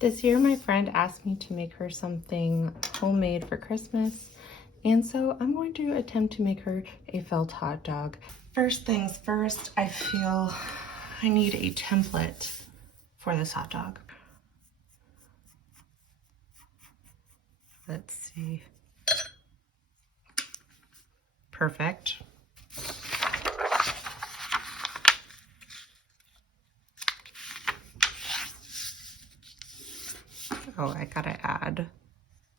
This year, my friend asked me to make her something homemade for Christmas, and so I'm going to attempt to make her a felt hot dog. First things first, I feel I need a template for this hot dog. Let's see. Perfect. Oh, I gotta add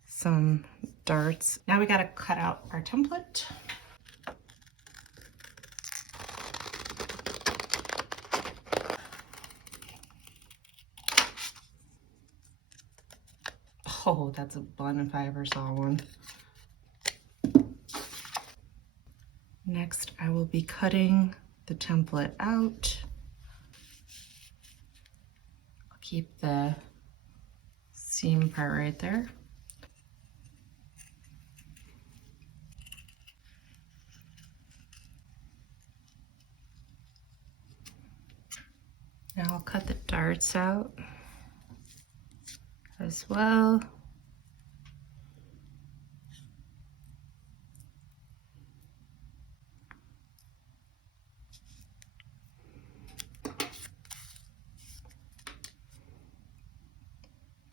some darts. Now we gotta cut out our template. Oh, that's a bun if I ever saw one. Next, I will be cutting the template out. I'll keep the seam part right there. Now I'll cut the darts out as well.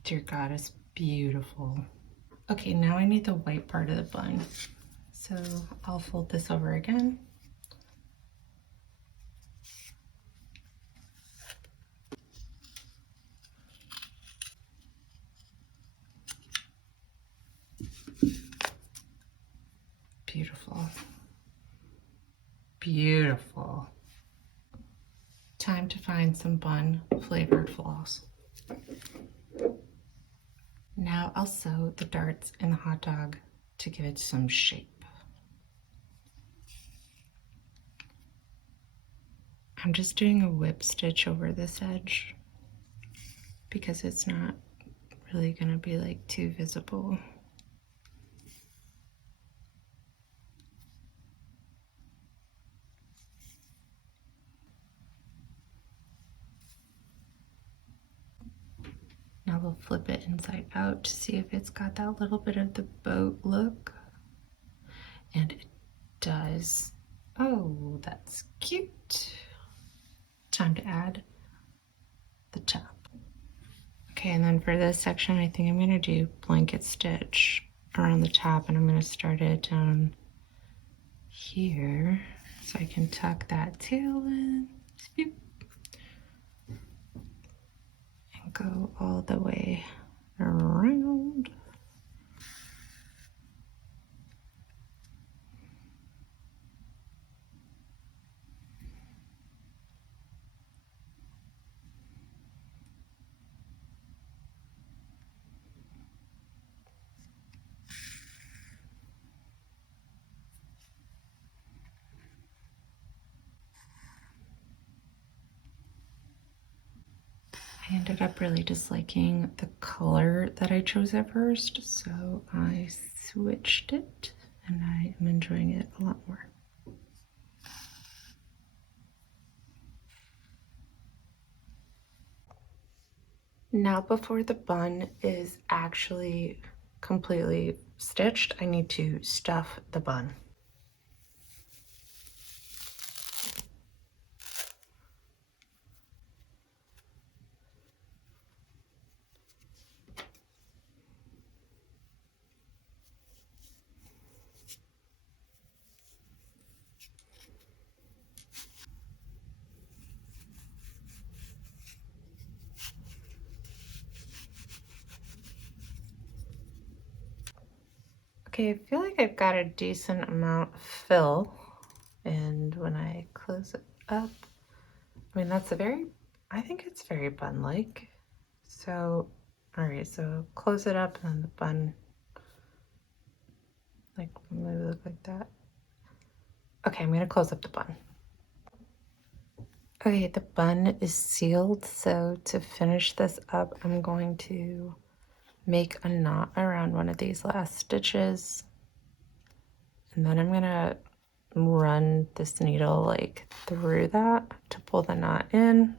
Dear God, it's beautiful. Okay, now I need the white part of the bun. So I'll fold this over again. Beautiful. Beautiful. Time to find some bun flavored floss. Now I'll sew the darts in the hot dog to give it some shape. I'm just doing a whip stitch over this edge because it's not really gonna be like too visible. Now we'll flip it inside out to see if it's got that little bit of the boat look. And it does. Oh, that's cute. Time to add the top. Okay, and then for this section, I think I'm gonna do blanket stitch around the top, and I'm gonna start it down here so I can tuck that tail in. Swoop. Go all the way around. I ended up really disliking the color that I chose at first, so I switched it and I am enjoying it a lot more. Now before the bun is actually completely stitched, I need to stuff the bun. Okay, I feel like I've got a decent amount of fill, and when I close it up, I mean, I think it's very bun-like. So, all right, so close it up and then the bun, like, maybe look like that. Okay, I'm gonna close up the bun. Okay, the bun is sealed, so to finish this up, I'm going to make a knot around one of these last stitches, and then I'm gonna run this needle like through that to pull the knot in.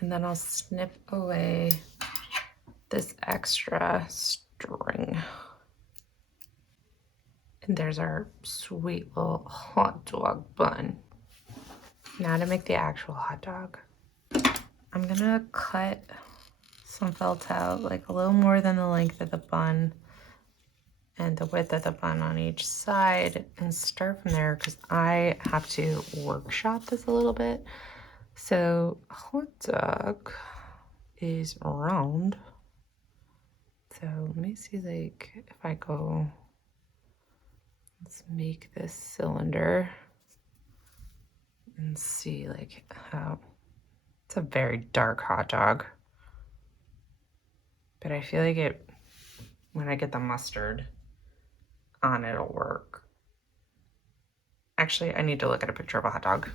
And then I'll snip away this extra string. And there's our sweet little hot dog bun. Now to make the actual hot dog. I'm gonna cut some felt out, like a little more than the length of the bun and the width of the bun on each side, and start from there because I have to workshop this a little bit. So hot dog is round. So let me see, like, if I go, let's make this cylinder and see like how, it's a very dark hot dog. But I feel like it, when I get the mustard on, it'll work. Actually, I need to look at a picture of a hot dog.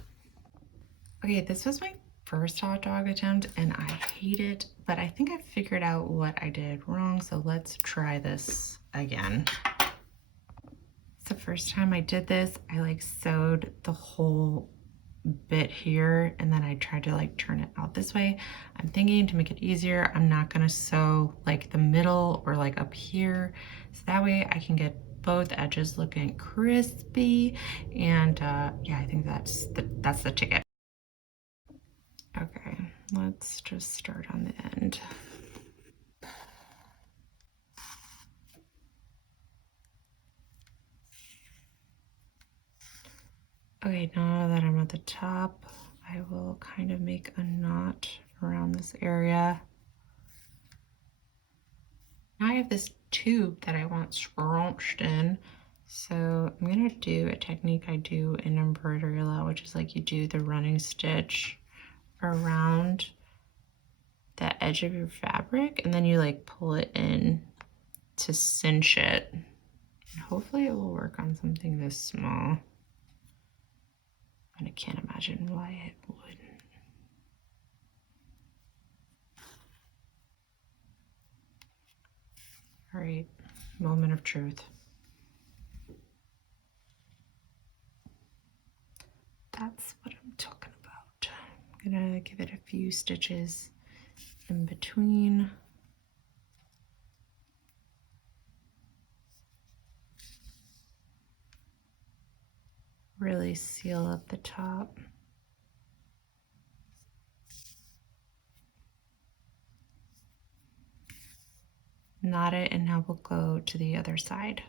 Okay, this was my first hot dog attempt and I hate it, but I think I figured out what I did wrong, so let's try this again. It's the first time I did this. I like sewed the whole bit here and then I tried to like turn it out this way. I'm thinking to make it easier, I'm not gonna sew like the middle or like up here, so that way I can get both edges looking crispy. And yeah, I think that's the ticket. Okay, let's just start on the end. Okay, now that I'm at the top, I will kind of make a knot around this area. Now I have this tube that I want scrunched in, so I'm gonna do a technique I do in embroidery a lot, which is like you do the running stitch around the edge of your fabric and then you like pull it in to cinch it. And hopefully it will work on something this small. And I can't imagine why it wouldn't. All right, moment of truth. That's what I'm talking about. I'm gonna give it a few stitches in between. Really seal up the top. Knot it, and now we'll go to the other side.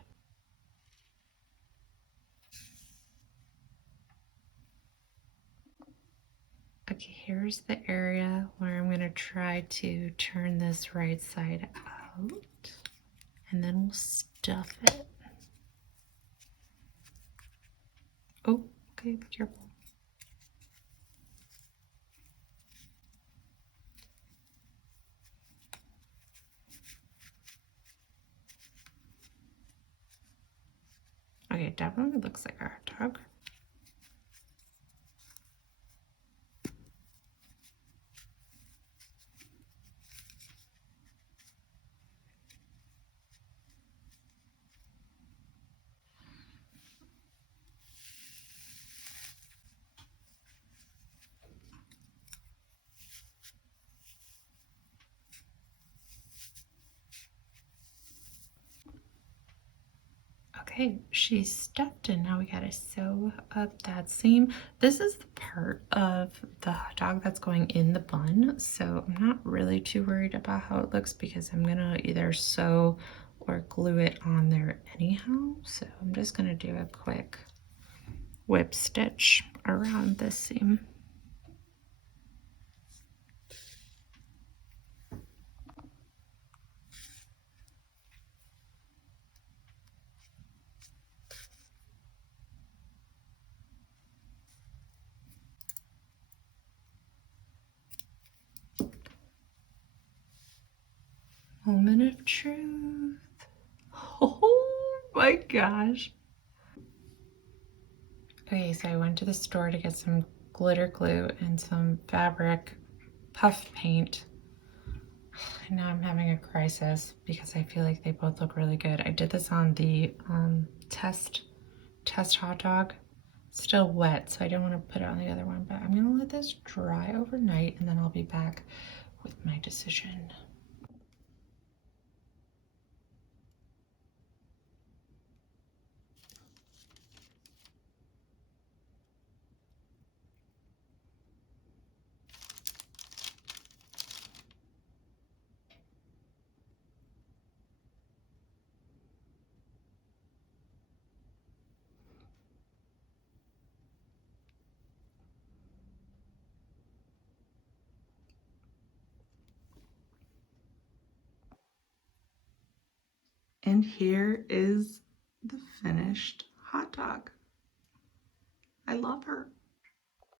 Okay, here's the area where I'm gonna try to turn this right side out, and then we'll stuff it. Oh, okay, be careful. Okay, it definitely looks like a hot dog. Okay, she's stuffed, and now we gotta sew up that seam. This is the part of the hot dog that's going in the bun, so I'm not really too worried about how it looks because I'm gonna either sew or glue it on there anyhow. So I'm just gonna do a quick whip stitch around this seam. Moment of truth. Oh my gosh. Okay, so I went to the store to get some glitter glue and some fabric puff paint. And now I'm having a crisis because I feel like they both look really good. I did this on the test hot dog still wet, so I don't want to put it on the other one, but I'm gonna let this dry overnight and then I'll be back with my decision. And here is the finished hot dog. I love her.